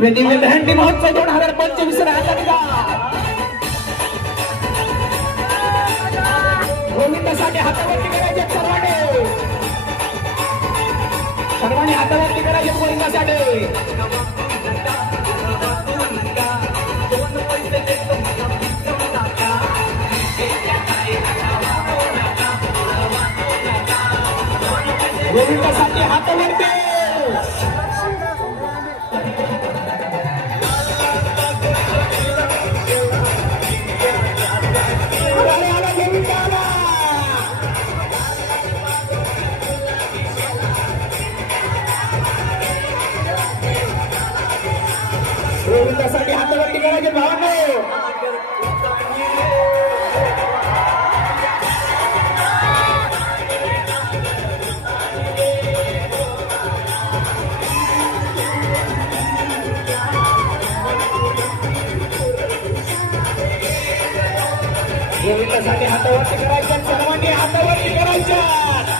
दिव्य दहंडी महोत्सव 2025 राहता गोविंदासाठी हातावरती करायचे सर्वांनी हातावरती करायचे गोविंदासाठी गोविंदासाठी हातावरती गोविंदासाठी हातावरती करायचे भावांनो गोविंदासाठी हातावरती करायचे सर्वांनी हातावरती करायच्या